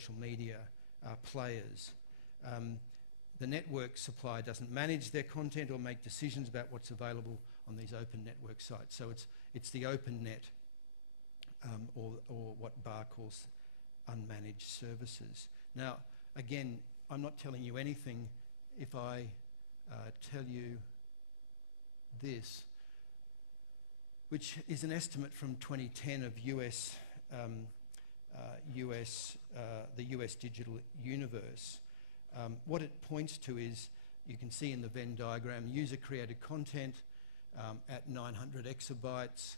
social media players. The network supplier doesn't manage their content or make decisions about what's available on these open network sites. So it's the open net, or what Barr calls unmanaged services. Now, again, I'm not telling you anything if I tell you this, which is an estimate from 2010 of the US digital universe. What it points to is, you can see in the Venn diagram, user-created content at 900 exabytes,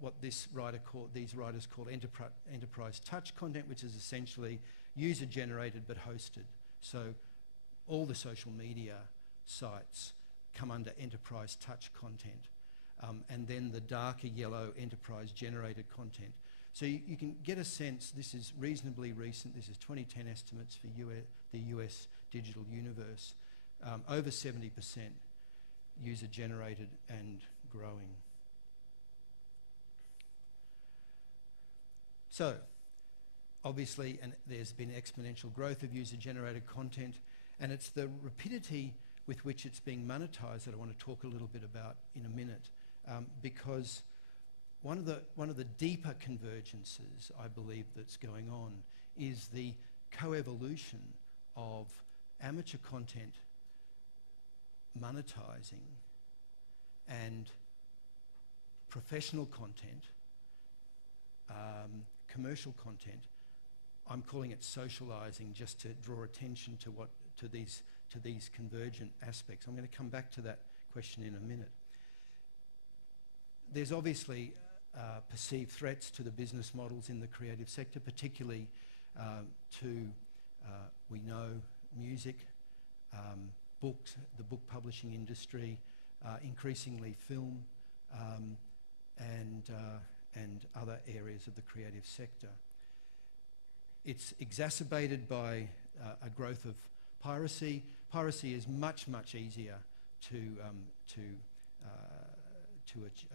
what these writers call enterprise touch content, which is essentially user-generated but hosted. So all the social media sites come under enterprise touch content. And then the darker yellow enterprise-generated content. So you can get a sense, this is reasonably recent, this is 2010 estimates for the US digital universe, over 70% user-generated and growing. So, obviously, there's been exponential growth of user-generated content, and it's the rapidity with which it's being monetized that I want to talk a little bit about in a minute, because one of the deeper convergences, I believe, that's going on is the co-evolution of amateur content monetizing and professional content, commercial content. I'm calling it socializing, just to draw attention to these convergent aspects. I'm going to come back to that question in a minute. There's obviously perceived threats to the business models in the creative sector, particularly to, we know, music, books, the book publishing industry, increasingly film, and other areas of the creative sector. It's exacerbated by a growth of piracy. Piracy is much, much easier to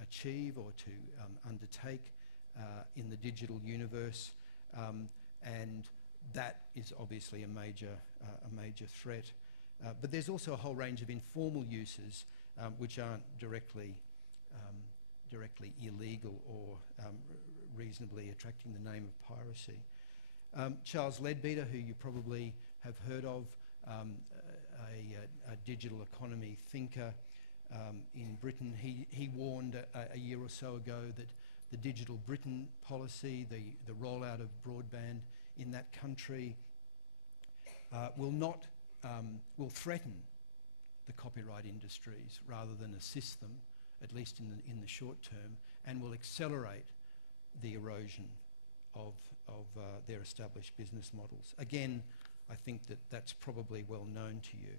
achieve or to undertake in the digital universe, and that is obviously a major threat. But there's also a whole range of informal uses which aren't directly illegal or reasonably attracting the name of piracy. Charles Leadbeater, who you probably have heard of, a digital economy thinker in Britain, he warned a year or so ago that the Digital Britain policy, the rollout of broadband in that country, will threaten the copyright industries rather than assist them, at least in the short term, and will accelerate the erosion of their established business models. Again, I think that's probably well known to you.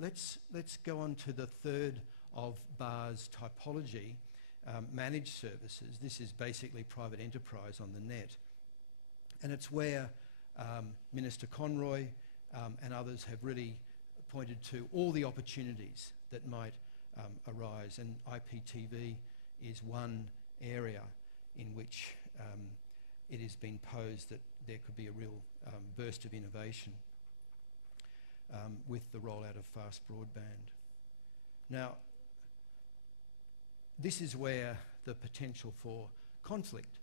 Let's go on to the third of Barr's typology, managed services. This is basically private enterprise on the net, and it's where Minister Conroy and others have really pointed to all the opportunities that might arise, and IPTV is one area in which it has been posed that there could be a real burst of innovation with the rollout of fast broadband. Now, this is where the potential for conflict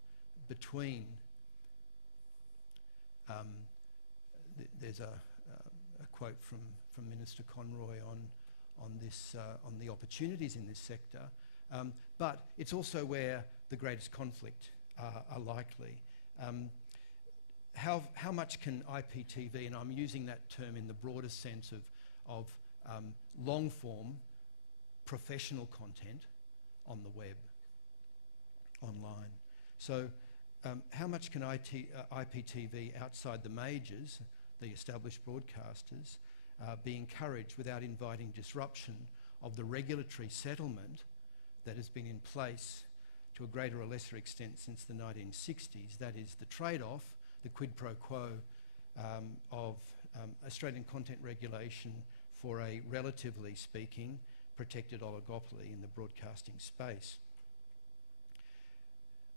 between there's a quote from Minister Conroy on the opportunities in this sector, but it's also where the greatest conflict are likely. How much can IPTV, and I'm using that term in the broadest sense of long-form professional content on the web, online. So how much can IPTV outside the majors, the established broadcasters, be encouraged without inviting disruption of the regulatory settlement that has been in place to a greater or lesser extent since the 1960s? That is the trade-off, the quid pro quo of Australian content regulation for a, relatively speaking, protected oligopoly in the broadcasting space.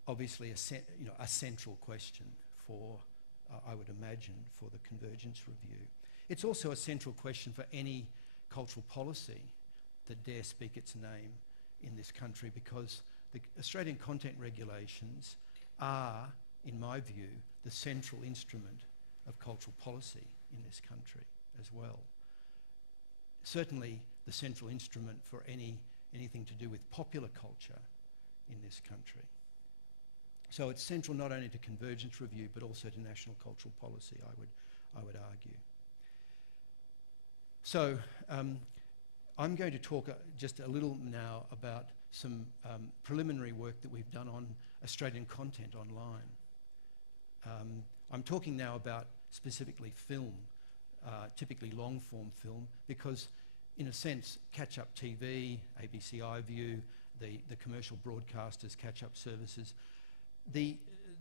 obviously a central question for, I would imagine, for the convergence review. It's also a central question for any cultural policy that dare speak its name in this country, because the Australian content regulations are, in my view, the central instrument of cultural policy in this country as well. Certainly the central instrument for anything to do with popular culture in this country. So it's central not only to convergence review but also to national cultural policy, I would argue. So I'm going to talk just a little now about some preliminary work that we've done on Australian content online. I'm talking now about specifically film, typically long-form film, because in a sense, catch-up TV, ABC iView, the commercial broadcasters, catch-up services, the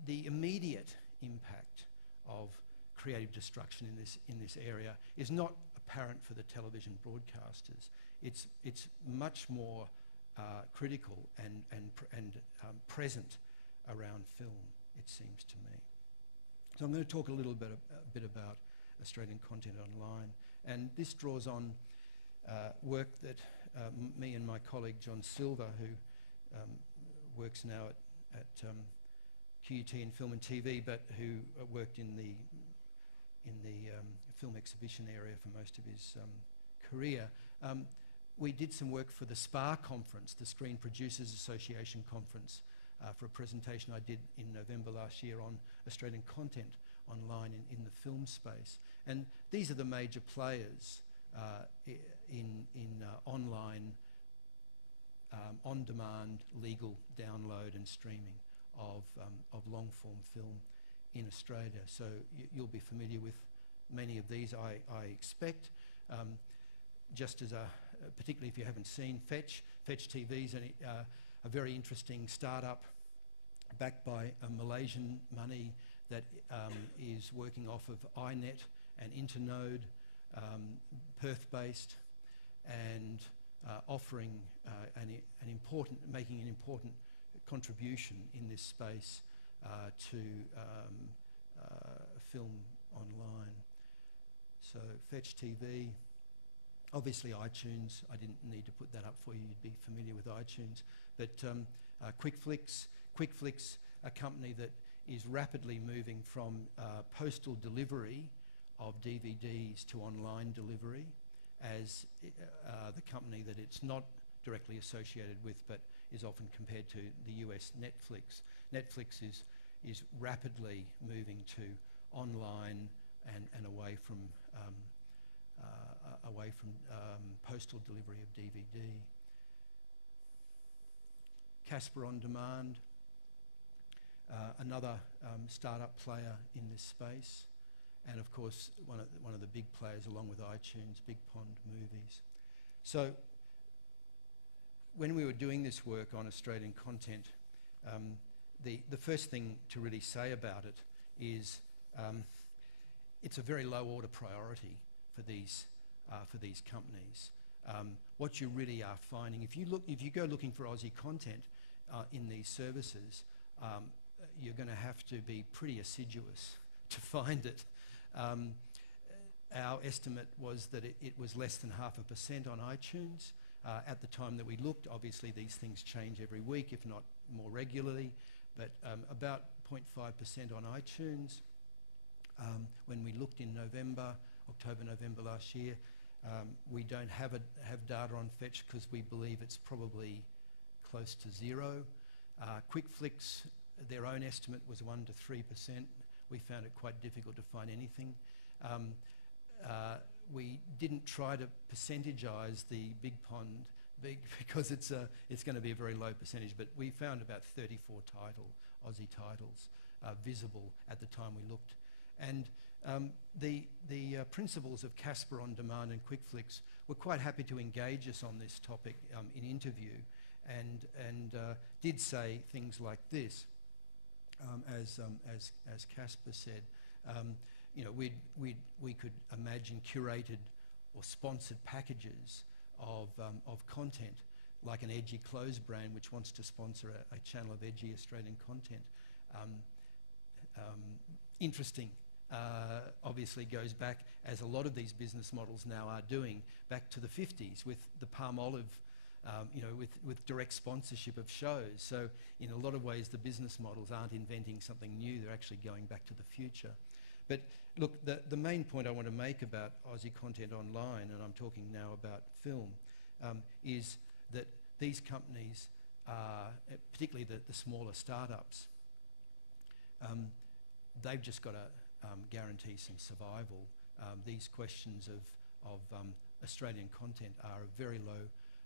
immediate impact of creative destruction in this area is not apparent for the television broadcasters. It's much more critical and present around film, it seems to me. So I'm going to talk a little bit about Australian content online, and this draws on work that me and my colleague John Silver, who works now at QUT in film and TV, but who worked in the film exhibition area for most of his career. We did some work for the SPA conference, the Screen Producers Association conference, for a presentation I did in November last year on Australian content online in the film space. And these are the major players in online, on-demand, legal download and streaming of long-form film in Australia. So you'll be familiar with many of these, I expect. Just as particularly if you haven't seen Fetch TV is a very interesting startup backed by Malaysian money that is working off of iNet and Internode, Perth-based, and offering making an important contribution in this space to film online. So Fetch TV, obviously iTunes, I didn't need to put that up for you, you'd be familiar with iTunes, but QuickFlix, a company that is rapidly moving from postal delivery of DVDs to online delivery, as the company that it's not directly associated with but is often compared to the US Netflix. Netflix is rapidly moving to online and away from postal delivery of DVD. Casper On Demand, another startup player in this space, and of course one of the big players along with iTunes, Big Pond Movies. So when we were doing this work on Australian content, the first thing to really say about it is it's a very low order priority for these companies. What you really are finding, if you go looking for Aussie content in these services, you're going to have to be pretty assiduous to find it. Our estimate was that it was less than 0.5% on iTunes at the time that we looked. Obviously these things change every week, if not more regularly, but about 0.5% on iTunes. When we looked in October, November last year, we don't have data on Fetch because we believe it's probably close to zero. QuickFlix, their own estimate was 1 to 3%. We found it quite difficult to find anything. We didn't try to percentagize the Big Pond because it's going to be a very low percentage, but we found about 34 Aussie titles visible at the time we looked. And the principals of Casper On Demand and QuickFlix were quite happy to engage us on this topic in interview, and did say things like this, as Casper said. You know, we could imagine curated or sponsored packages of content like an edgy clothes brand which wants to sponsor a channel of edgy Australian content. Interesting. Obviously goes back, as a lot of these business models now are doing, back to the 50s with the palm olive, with direct sponsorship of shows. So in a lot of ways the business models aren't inventing something new, they're actually going back to the future. But look, the main point I want to make about Aussie content online, and I'm talking now about film, is that these companies, particularly the smaller startups, they've just got to guarantee some survival. These questions of Australian content are a very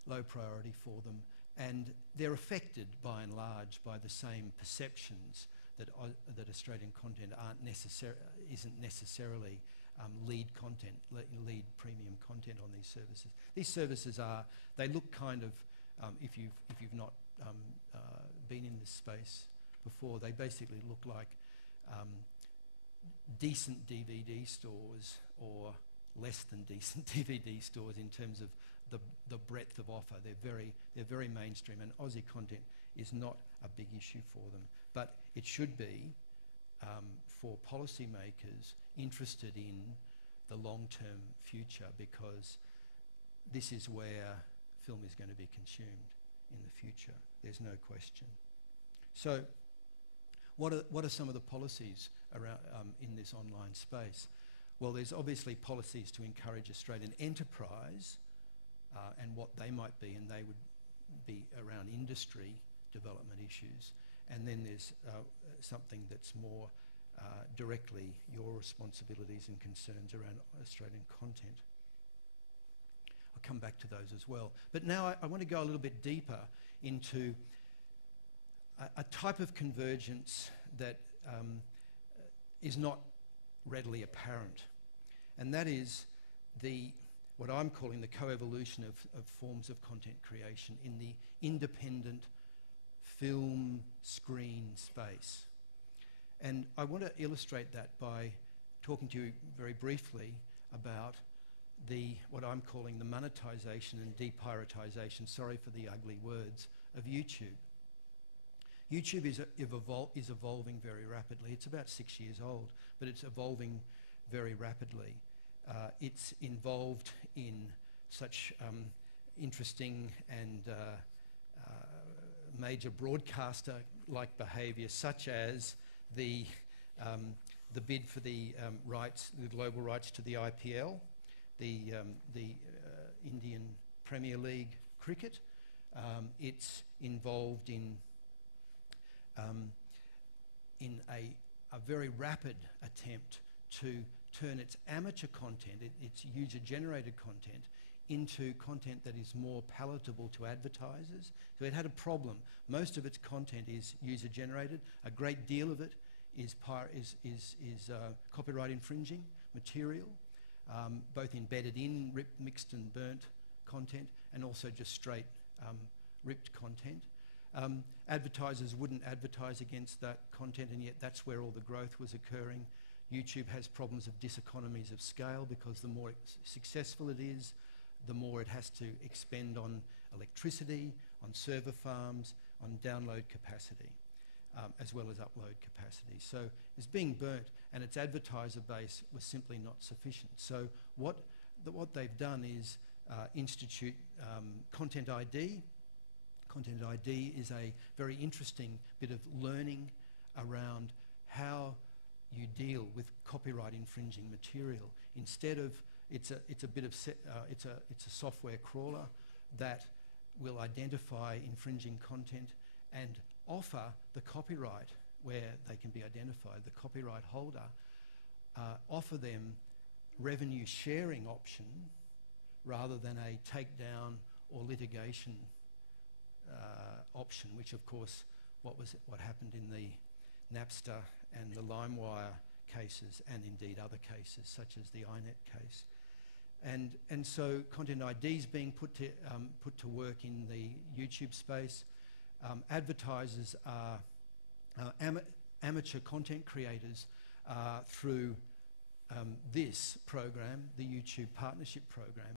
low priority for them, and they're affected by and large by the same perceptions that Australian content isn't necessarily lead premium content on these services. These services they look kind of, if you've not been in this space before, they basically look like decent DVD stores or less than decent DVD stores in terms of the breadth of offer. They're very mainstream, and Aussie content is not a big issue for them. But it should be for policymakers interested in the long-term future, because this is where film is going to be consumed in the future. There's no question. So what are some of the policies around in this online space? Well, there's obviously policies to encourage Australian enterprise and what they might be, and they would be around industry development issues. And then there's something that's more directly your responsibilities and concerns around Australian content. I'll come back to those as well. But now I want to go a little bit deeper into a type of convergence that is not readily apparent, and that is what I'm calling the co-evolution of forms of content creation in the independent film screen space. And I want to illustrate that by talking to you very briefly about what I'm calling the monetization and deprioritisation, sorry for the ugly words, of YouTube. YouTube is evolving very rapidly. It's about 6 years old, but it's evolving very rapidly. It's involved in such interesting and major broadcaster-like behaviour, such as the bid for the global rights to the IPL, the Indian Premier League cricket. It's involved in a very rapid attempt to turn its amateur content, its user-generated content, into content that is more palatable to advertisers. So it had a problem. Most of its content is user-generated. A great deal of it is copyright infringing material, both embedded in ripped, mixed and burnt content, and also just straight ripped content. Advertisers wouldn't advertise against that content, and yet that's where all the growth was occurring. YouTube has problems of diseconomies of scale, because the more successful it is, the more it has to expend on electricity, on server farms, on download capacity, as well as upload capacity. So it's being burnt, and its advertiser base was simply not sufficient. So what they've done is institute Content ID. Content ID is a very interesting bit of learning around how you deal with copyright infringing material. Instead of it's a software crawler that will identify infringing content and offer the copyright where they can be identified, the copyright holder, offer them revenue sharing option rather than a takedown or litigation option, which of course what happened in the Napster and the LimeWire cases, and indeed other cases such as the iNet case. And so Content ID is being put to work in the YouTube space. Advertisers are amateur content creators through this program, the YouTube Partnership Program,